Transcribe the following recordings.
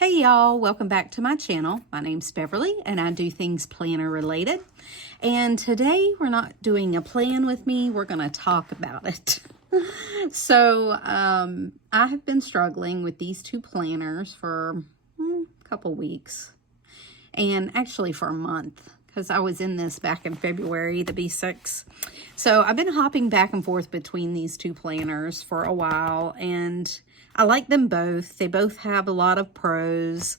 Hey y'all, welcome back to my channel. My name's Beverly and I do things planner related. And today we're not doing a plan with me, we're going to talk about it. So I have been struggling with these two planners for a couple weeks, and actually for a month, because I was in this back in February, the B6. So I've been hopping back and forth between these two planners for a while, and I like them both. They both have a lot of pros,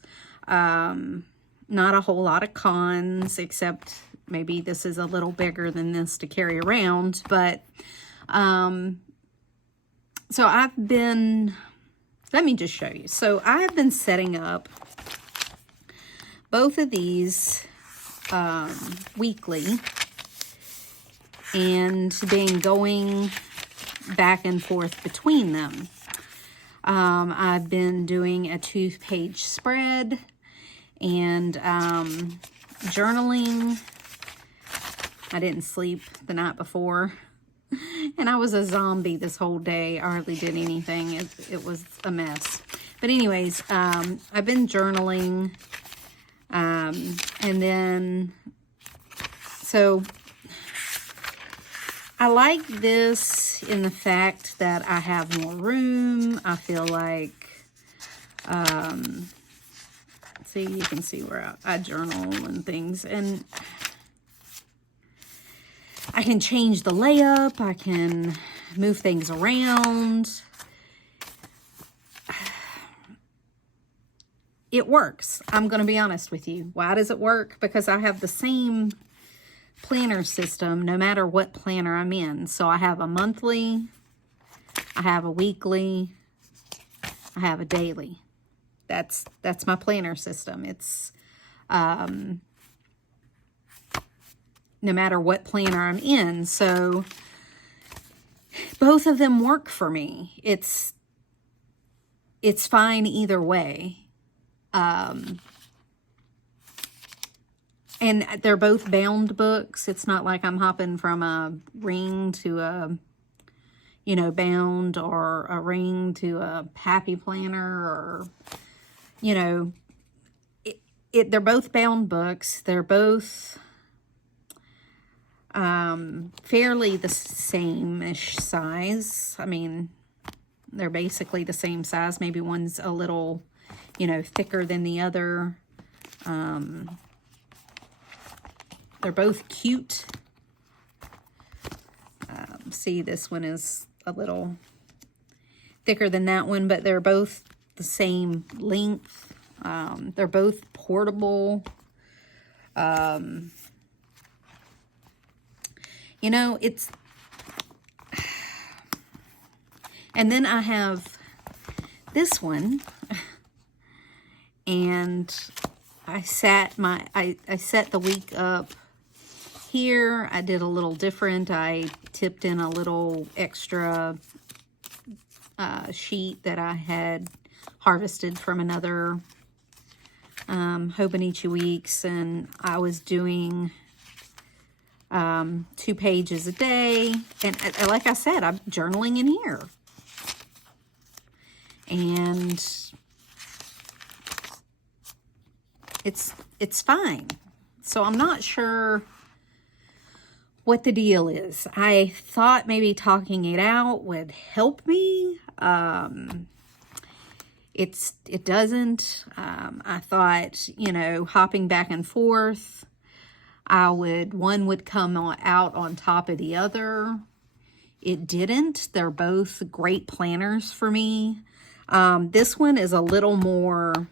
not a whole lot of cons, except maybe this is a little bigger than this to carry around. But so I've been, let me just show you. So I have been setting up both of these weekly and been going back and forth between them. I've been doing a 2-page spread and journaling. I didn't sleep the night before, and I was a zombie this whole day. I hardly did anything. It was a mess. But anyways, I've been journaling, and then, so I like this in the fact that I have more room. I feel like, see, you can see where I journal and things, and I can change the layup. I can move things around. It works. I'm going to be honest with you. Why does it work? Because I have the same planner system no matter what planner I'm in. So I have a monthly, I have a weekly, I have a daily. That's my planner system. It's no matter what planner I'm in. So both of them work for me. It's fine either way. And they're both bound books. It's not like I'm hopping from a ring to a, bound, or a ring to a happy planner, or, they're both bound books. They're both fairly the same-ish size. I mean, they're basically the same size. Maybe one's a little, thicker than the other. They're both cute. See, this one is a little thicker than that one, but they're both the same length. They're both portable. It's... And then I have this one, and I set the week up here. I did a little different. I tipped in a little extra sheet that I had harvested from another Hobonichi Weeks, and I was doing 2 pages a day. And like I said, I'm journaling in here. And it's fine. So I'm not sure what the deal is. I thought maybe talking it out would help me. It doesn't. I thought, hopping back and forth, one would come out on top of the other. It didn't. They're both great planners for me. This one is a little more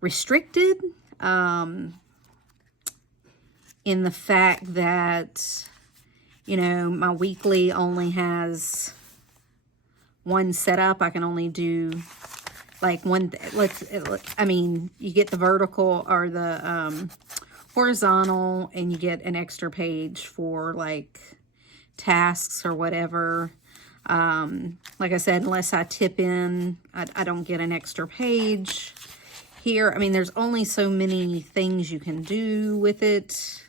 restricted, in the fact that, my weekly only has one setup. I can only do like one, you get the vertical or the horizontal, and you get an extra page for like tasks or whatever. Like I said, unless I tip in, I don't get an extra page. Here, there's only so many things you can do with it,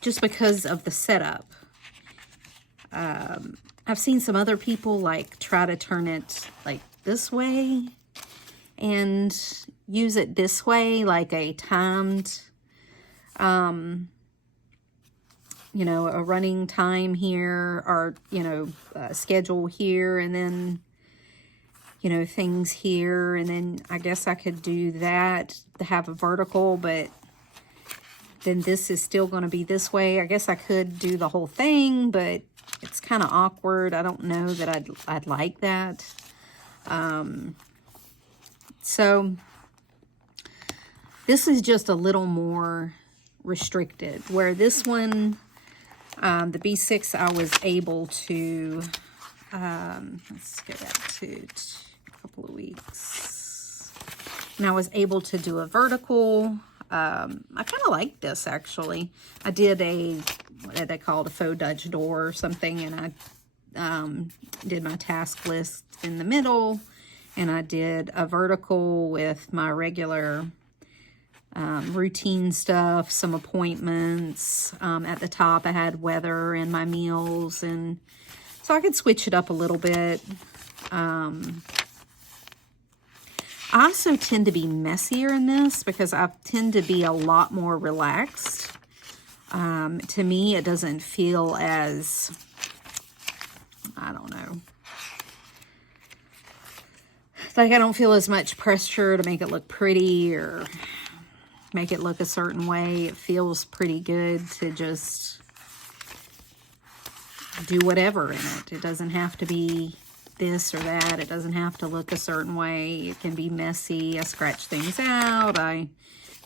just because of the setup. I've seen some other people like try to turn it like this way and use it this way, like a timed, you know, a running time here, or, you know, schedule here, and then, you know, things here. And then I guess I could do that to have a vertical, but then this is still going to be this way. I guess I could do the whole thing, but it's kind of awkward. I don't know that I'd like that. So this is just a little more restricted, where this one, the B6, I was able to, let's go back to a couple of weeks, and I was able to do a vertical. I kind of like this, actually. I did what they called a faux Dutch door or something, and I did my task list in the middle, and I did a vertical with my regular routine stuff, some appointments. At the top, I had weather and my meals, and so I could switch it up a little bit. I also tend to be messier in this because I tend to be a lot more relaxed. To me, it doesn't feel as, I don't know, like I don't feel as much pressure to make it look pretty or make it look a certain way. It feels pretty good to just do whatever in it. It doesn't have to be this or that. It doesn't have to look a certain way. It can be messy. I scratch things out. I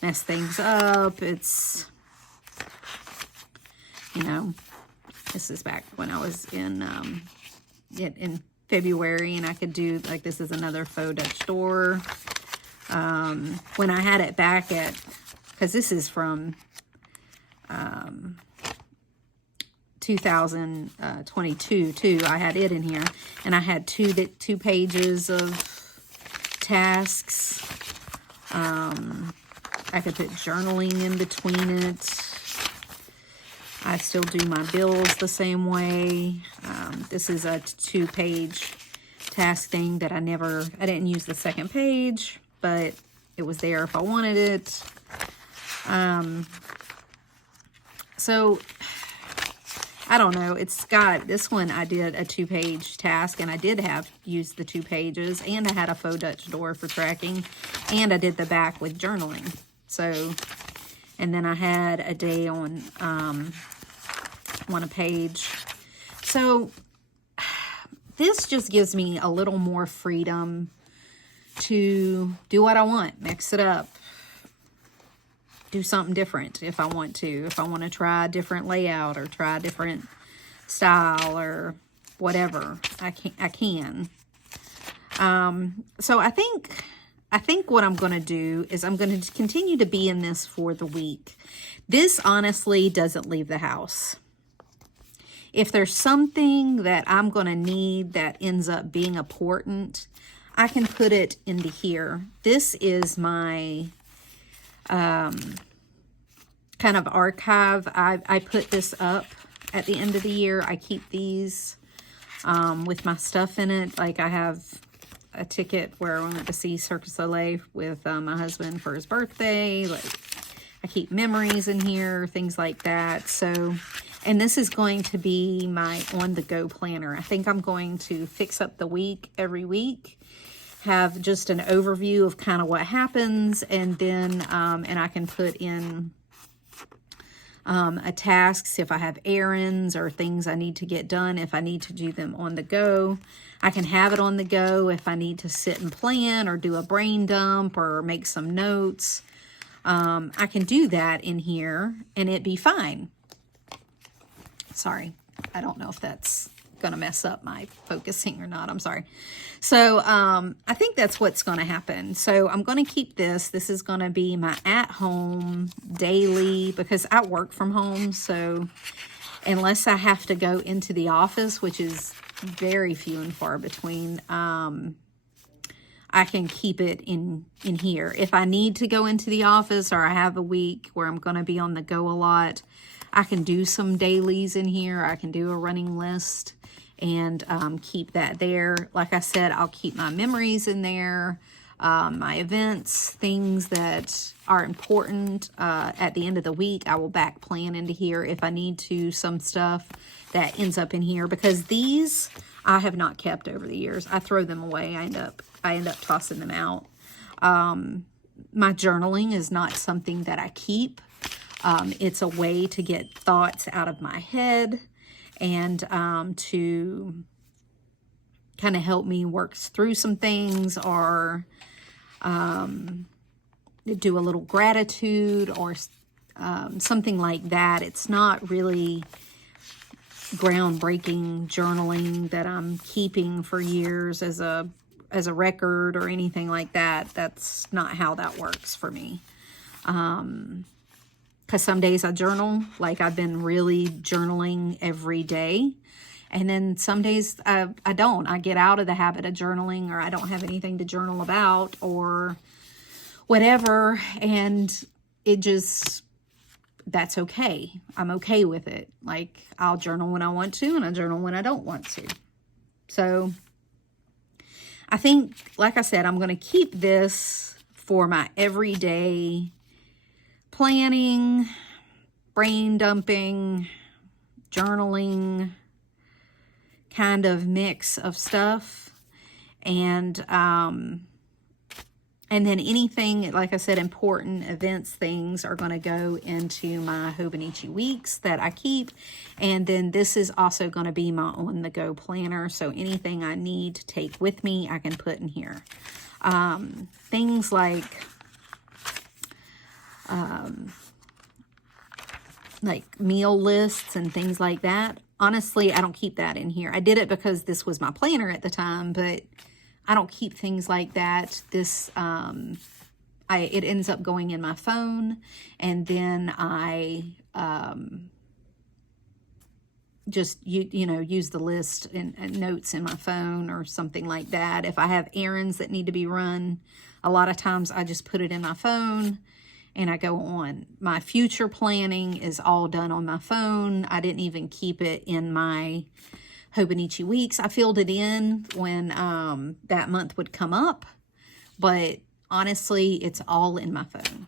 mess things up. It's, you know, this is back when I was in February, and I could do, like, this is another faux Dutch door. When I had it back at, because this is from 2022 too. I had it in here, and I had two pages of tasks. I could put journaling in between it. I still do my bills the same way. This is a 2-page task thing that I didn't use the second page, but it was there if I wanted it. So I don't know. It's got, this one I did a 2-page task, and I did have used the 2 pages, and I had a faux Dutch door for tracking, and I did the back with journaling. So, and then I had a day on a page. So this just gives me a little more freedom to do what I want, mix it up, do something different if I want to. If I want to try a different layout or try a different style or whatever, I can. So I think what I'm going to do is I'm going to continue to be in this for the week. This honestly doesn't leave the house. If there's something that I'm going to need that ends up being important, I can put it into here. This is my kind of archive. I put this up at the end of the year. I keep these with my stuff in it. Like, I have a ticket where I went to see Cirque du Soleil with my husband for his birthday. Like, I keep memories in here, things like that. So, and this is going to be my on-the-go planner. I think I'm going to fix up the week every week, have just an overview of kind of what happens, and then, and I can put in a tasks if I have errands or things I need to get done, if I need to do them on the go. I can have it on the go if I need to sit and plan or do a brain dump or make some notes. I can do that in here and it'd be fine. Sorry, I don't know if that's going to mess up my focusing or not. I'm sorry. So I think that's what's going to happen. So I'm going to keep this. This is going to be my at-home daily, because I work from home. So unless I have to go into the office, which is very few and far between, I can keep it in here. If I need to go into the office, or I have a week where I'm going to be on the go a lot, I can do some dailies in here. I can do a running list and keep that there. Like I said, I'll keep my memories in there, my events, things that are important. At the end of the week, I will back plan into here if I need to, some stuff that ends up in here, because these I have not kept over the years. I throw them away. I end up tossing them out. My journaling is not something that I keep. It's a way to get thoughts out of my head, and to kind of help me work through some things, or do a little gratitude, or something like that. It's not really groundbreaking journaling that I'm keeping for years as a record or anything like that. That's not how that works for me. Because some days I journal, like I've been really journaling every day. And then some days I don't. I get out of the habit of journaling, or I don't have anything to journal about, or whatever. And it just, that's okay. I'm okay with it. Like, I'll journal when I want to, and I journal when I don't want to. So I think, like I said, I'm going to keep this for my everyday planning, brain dumping, journaling kind of mix of stuff. And then anything, like I said, important events, things are going to go into my Hobonichi Weeks that I keep. And then this is also going to be my on-the-go planner. So anything I need to take with me, I can put in here. Things like meal lists and things like that. Honestly, I don't keep that in here. I did it because this was my planner at the time, but I don't keep things like that. This, it ends up going in my phone, and then I just, use the list and notes in my phone or something like that. If I have errands that need to be run, a lot of times I just put it in my phone and I go on. My future planning is all done on my phone. I didn't even keep it in my Hobonichi Weeks. I filled it in when that month would come up, but honestly, it's all in my phone.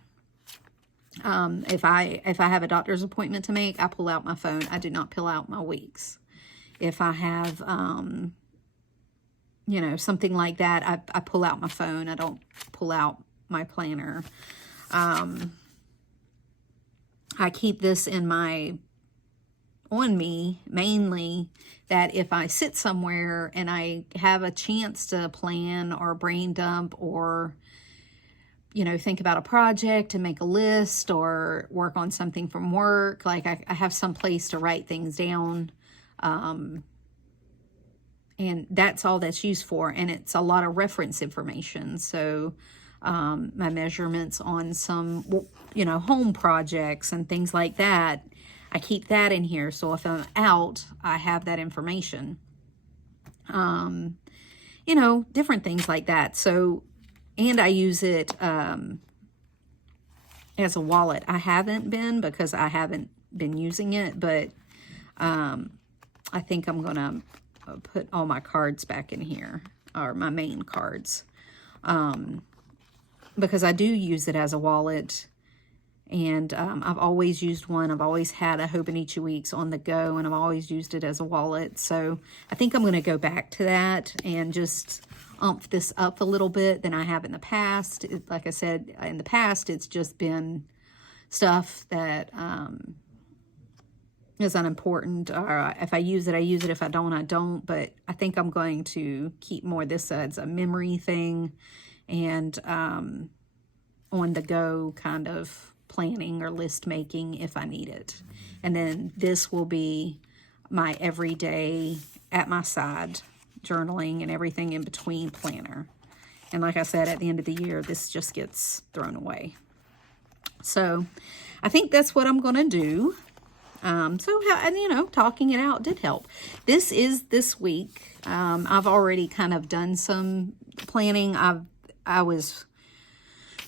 If I have a doctor's appointment to make, I pull out my phone. I do not pull out my weeks. If I have, something like that, I pull out my phone. I don't pull out my planner. I keep this on me mainly, that if I sit somewhere and I have a chance to plan or brain dump, or think about a project and make a list, or work on something from work, like I have some place to write things down, and that's all that's used for. And it's a lot of reference information. So my measurements on some home projects and things like that, I keep that in here. So if I'm out, I have that information. Different things like that. So, and I use it as a wallet. I haven't been, because I haven't been using it, but I think I'm going to put all my cards back in here, or my main cards, because I do use it as a wallet. And I've always used one. I've always had a Hobonichi Weeks on the go, and I've always used it as a wallet. So I think I'm going to go back to that and just umph this up a little bit than I have in the past. Like I said, in the past, it's just been stuff that is unimportant. Or if I use it, I use it. If I don't, I don't. But I think I'm going to keep more this as a memory thing, and on the go kind of planning or list making if I need it. And then this will be my everyday at my side journaling and everything in between planner. And like I said, at the end of the year, this just gets thrown away. So I think that's what I'm going to do. Talking it out did help. This is this week. I've already kind of done some planning. I was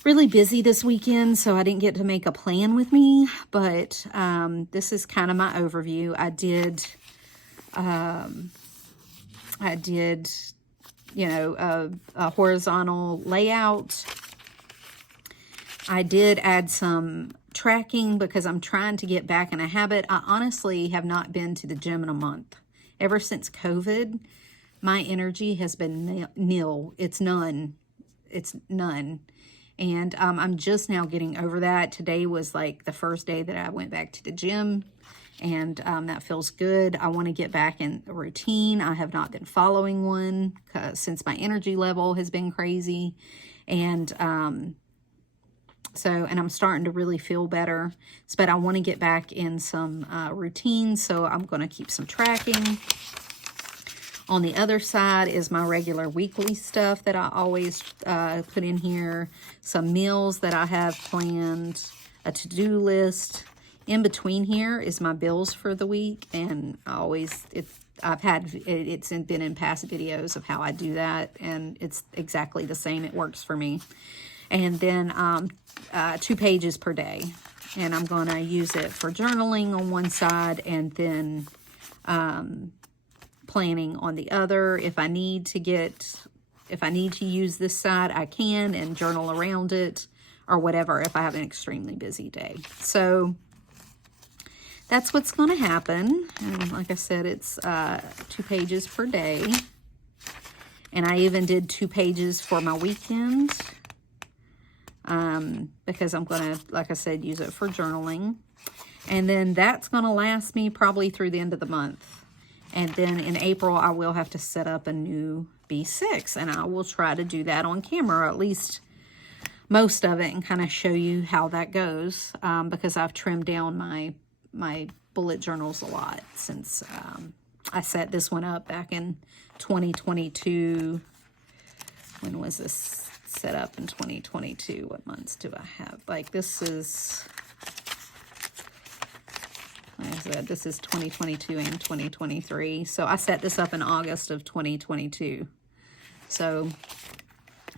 really busy this weekend, so I didn't get to make a plan with me, but this is kind of my overview. I did I did, you know, a horizontal layout. I did add some tracking because I'm trying to get back in a habit. I honestly have not been to the gym in a month. Ever since COVID, my energy has been nil. It's none. It's none. And I'm just now getting over that. Today was like the first day that I went back to the gym, and that feels good. I want to get back in a routine. I have not been following one since my energy level has been crazy. And and I'm starting to really feel better. But I want to get back in some routine, so I'm going to keep some tracking. On the other side is my regular weekly stuff that I always put in here. Some meals that I have planned, a to-do list. In between here is my bills for the week, and it's been in past videos of how I do that, and it's exactly the same. It works for me. And then 2 pages per day, and I'm going to use it for journaling on one side, and then planning on the other. If I need to use this side, I can, and journal around it or whatever if I have an extremely busy day. So that's what's going to happen. And like I said, it's 2 pages per day. And I even did 2 pages for my weekend because I'm going to, like I said, use it for journaling. And then that's going to last me probably through the end of the month. And then in April, I will have to set up a new B6, and I will try to do that on camera, or at least most of it, and kind of show you how that goes, because I've trimmed down my bullet journals a lot since I set this one up back in 2022. When was this set up in 2022? What months do I have? Like this is... Like I said, this is 2022 and 2023. So I set this up in August of 2022. So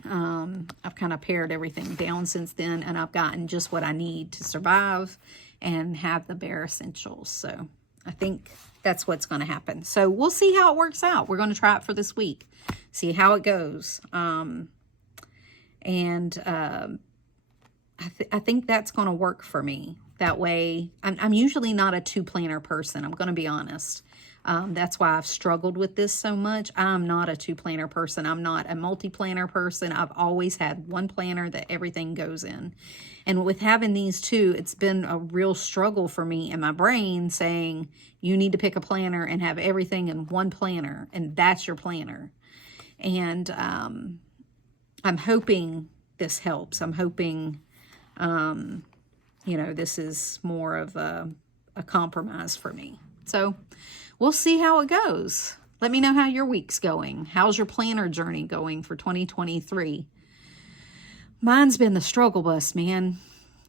I've kind of pared everything down since then, and I've gotten just what I need to survive and have the bare essentials. So I think that's what's going to happen. So we'll see how it works out. We're going to try it for this week, see how it goes. I think that's going to work for me. That way, I'm usually not a 2 planner person. I'm going to be honest. That's why I've struggled with this so much. I'm not a 2 planner person. I'm not a multi-planner person. I've always had 1 planner that everything goes in. And with having these 2, it's been a real struggle for me in my brain saying, you need to pick a planner and have everything in 1 planner, and that's your planner. And I'm hoping this helps. I'm hoping... you know, this is more of a compromise for me. So we'll see how it goes. Let me know how your week's going. How's your planner journey going for 2023? Mine's been the struggle bus, man.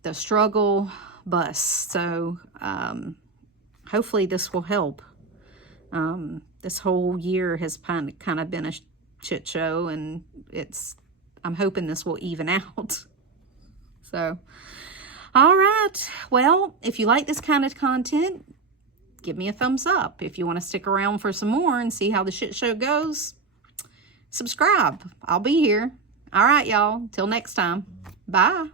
The struggle bus. So hopefully this will help. This whole year has kind of been a shit show, and I'm hoping this will even out. So... all right. Well, if you like this kind of content, give me a thumbs up. If you want to stick around for some more and see how the shit show goes, subscribe. I'll be here. All right, y'all. Till next time. Bye.